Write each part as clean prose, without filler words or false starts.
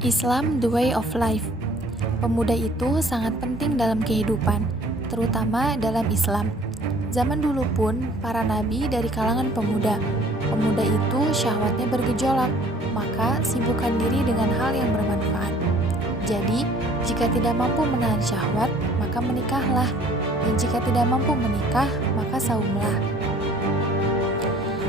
Islam the way of life. Pemuda itu sangat penting dalam kehidupan, terutama dalam Islam. Zaman dulu pun, para nabi dari kalangan pemuda. Pemuda itu syahwatnya bergejolak, maka sibukkan diri dengan hal yang bermanfaat. Jadi, jika tidak mampu menahan syahwat, maka menikahlah. Dan jika tidak mampu menikah, maka saumlah.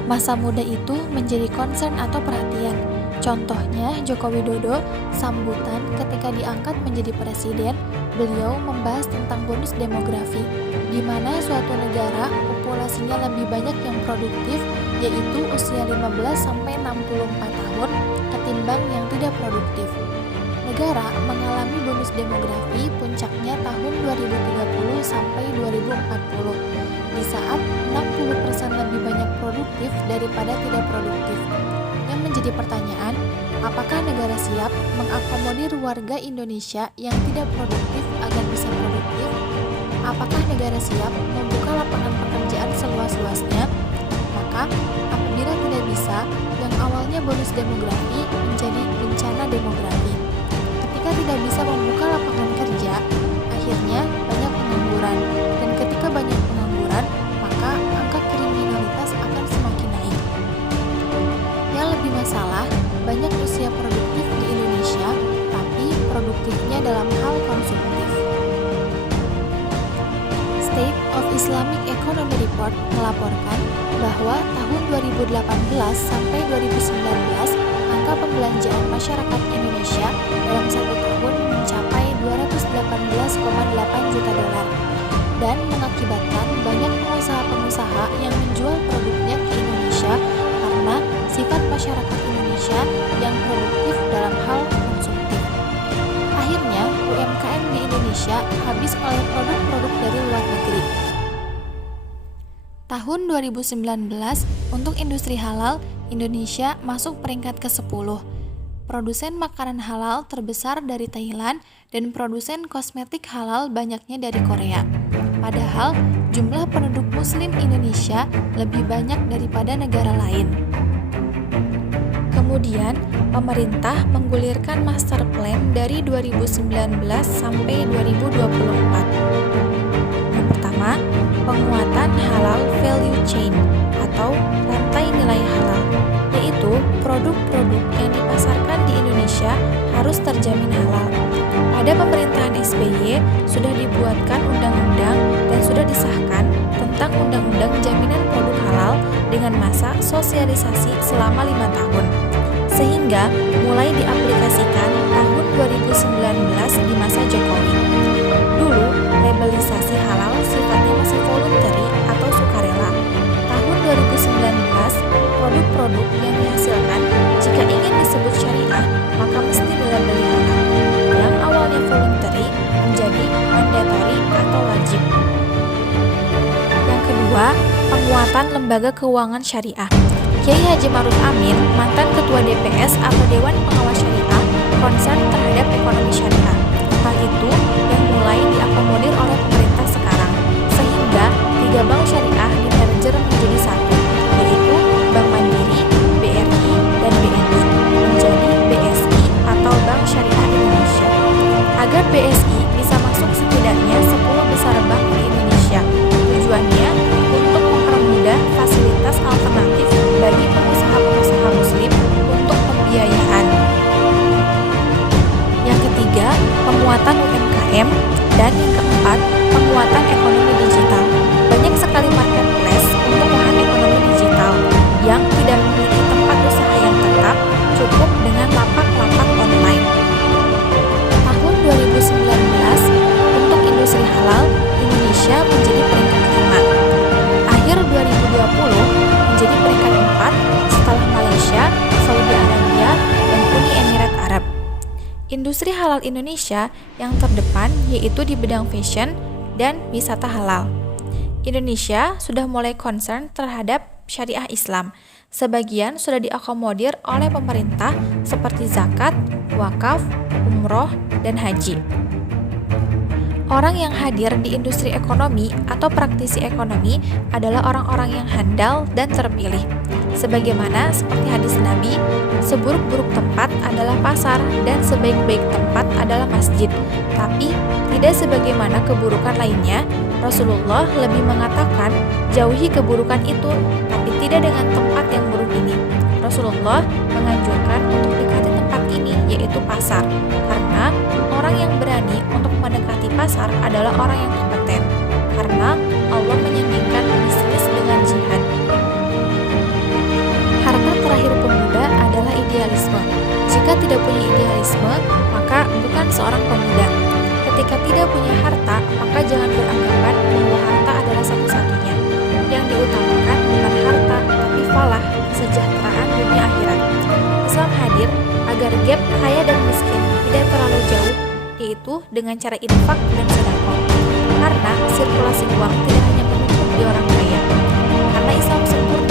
Masa muda itu menjadi concern atau perhatian. Contohnya Joko Widodo sambutan ketika diangkat menjadi presiden, beliau membahas tentang bonus demografi, di mana suatu negara populasinya lebih banyak yang produktif, yaitu usia 15-64 tahun, ketimbang yang tidak produktif. Negara mengalami bonus demografi puncaknya tahun 2030 sampai 2040, di saat 60% lebih banyak produktif daripada tidak produktif. Yang menjadi pertanyaan, apakah negara siap mengakomodir warga Indonesia yang tidak produktif agar bisa produktif? Apakah negara siap membuka lapangan pekerjaan seluas-luasnya? Maka, apabila tidak bisa, yang awalnya bonus demografi menjadi bencana demografi. Ketika tidak bisa membuka lapangan kerja, akhirnya banyak pengangguran. Dan ketika banyak pengangguran, maka angka kriminalitas akan semakin naik. Yang lebih masalah, banyak usia produktif di Indonesia, tapi produktifnya dalam hal konsumtif. State of Islamic Economy Report melaporkan bahwa tahun 2018 sampai 2019, angka pembelanjaan masyarakat Indonesia dalam satu tahun mencapai 218,8 juta dolar dan mengakibatkan banyak pengusaha-pengusaha yang menjual produknya ke Indonesia karena sifat masyarakat Indonesia yang produktif dalam hal konsumtif. Akhirnya, UMKM di Indonesia habis oleh produk-produk dari luar negeri. Tahun 2019, untuk industri halal, Indonesia masuk peringkat ke-10. Produsen makanan halal terbesar dari Thailand dan produsen kosmetik halal banyaknya dari Korea. Padahal, jumlah penduduk muslim Indonesia lebih banyak daripada negara lain. Kemudian, pemerintah menggulirkan master plan dari 2019 sampai 2024. Yang pertama, penguatan halal value chain atau rantai nilai halal, yaitu produk-produk yang dipasarkan di Indonesia harus terjamin halal. Pada pemerintahan SBY sudah dibuatkan undang-undang dan sudah disahkan tentang Undang-Undang Jaminan Produk Halal dengan masa sosialisasi selama 5 tahun, sehingga mulai diaplikasikan tahun 2019 di masa Jokowi. Dulu, labelisasi halal sifatnya masih voluntary atau sukarela. Tahun 2019, produk-produk yang dihasilkan jika ingin disebut syariah, maka mesti dilabeli halal. Yang awalnya voluntary menjadi mandatory atau wajib. Yang kedua, penguatan lembaga keuangan syariah. Kiai Haji Ma'ruf Amin, mantan Ketua DPS atau Dewan Pengawas Syariah, konsen terhadap ekonomi syariah. Hal itu yang mulai diakomodir oleh pemerintah sekarang, sehingga 3 bank syariah dimerger menjadi satu, yaitu Bank Mandiri, BRI, dan BNI, menjadi BSI atau Bank Syariah Indonesia. Agar BSI bisa masuk setidaknya 10 besar bank di Indonesia, tujuannya untuk mempermudah fasilitas alternatif bagi pengusaha-pengusaha muslim untuk pembiayaan. Yang ketiga, penguatan UMKM, dan yang keempat, penguatan ekonomi digital. Banyak sekali marketplace untuk bahan ekonomi digital yang tidak memiliki tempat usaha yang tetap, cukup dengan lapak-lapak online. Tahun 2019, untuk industri halal, Indonesia menjadi peringkat 5. Akhir 2020 menjadi peringkat 4 setelah Malaysia, Saudi Arabia, dan Uni Emirat Arab. Industri halal Indonesia yang terdepan yaitu di bidang fashion dan wisata halal. Indonesia sudah mulai concern terhadap syariah Islam. Sebagian sudah diakomodir oleh pemerintah seperti zakat, wakaf, umroh, dan haji. Orang yang hadir di industri ekonomi atau praktisi ekonomi adalah orang-orang yang handal dan terpilih. Sebagaimana seperti hadis Nabi, seburuk-buruk tempat adalah pasar dan sebaik-baik tempat adalah masjid. Tapi tidak sebagaimana keburukan lainnya, Rasulullah lebih mengatakan jauhi keburukan itu, tapi tidak dengan tempat yang buruk ini. Rasulullah menganjurkan untuk dekati tempat ini, yaitu pasar, karena orang yang berani untuk mendekati pasar adalah orang yang kompeten, karena Allah menyandingkan bisnis dengan jihad. Harta terakhir pemuda adalah idealisme. Jika tidak punya idealisme, maka bukan seorang pemuda. Ketika tidak punya harta, maka jangan beranggapan bahwa harta adalah satu-satunya. Yang diutamakan bukan harta, tapi falah, kesejahteraan dunia akhirat. Islam hadir agar gap kaya dan miskin tidak terlalu jauh, yaitu dengan cara infak dan sedekah. Karena sirkulasi uang tidak hanya menumpuk di orang kaya. Karena Islam sempurna